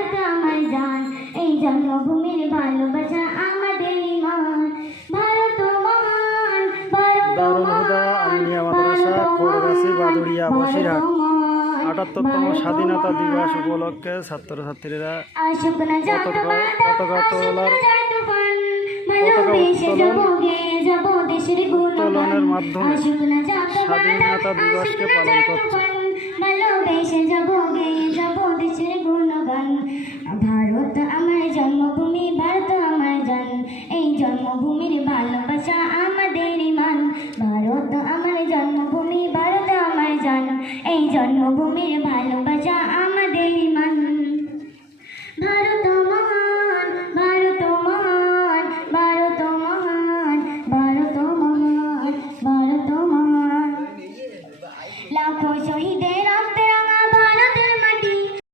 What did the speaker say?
ভারত আমার জান, এই জন্মভূমির ভালোবাসা আমাদের ইমান। ভারত মহান, ভারত দারুল হুদা আমিনিয়া মাদ্রাসা, খোরগাছি, বাদুড়িয়া, বসিরহাট। ৭৮তম স্বাধীনতা দিবস উপলক্ষে ছাত্রছাত্রীরা পতাকা উত্তোলনের মাধ্যমে স্বাধীনতা দিবসকে পালন করছে।